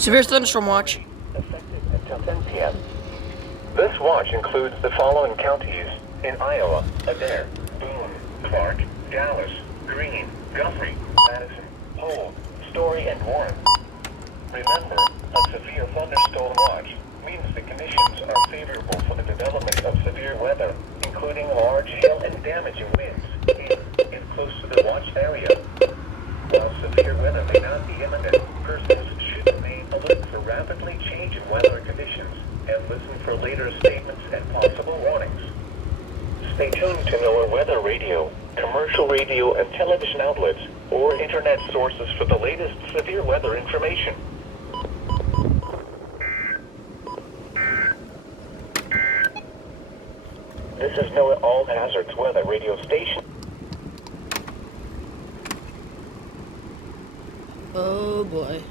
Severe thunderstorm watch. Effective until 10 p.m. This watch includes the following counties in Iowa: Adair, Boone, Clark, Dallas, Greene, Guthrie, Madison, Holt, Story, and Warren. Remember, a severe thunderstorm watch means the conditions are favorable for the development of severe weather, including large hail and damaging winds in and close to the watch area. While severe weather may not be imminent, persons should remain alert for rapidly changing weather conditions and listen for later statements and possible warnings. Stay tuned to NOAA Weather Radio, commercial radio and television outlets, or internet sources for the latest severe weather information. This is NOAA All Hazards Weather Radio Station. Oh boy.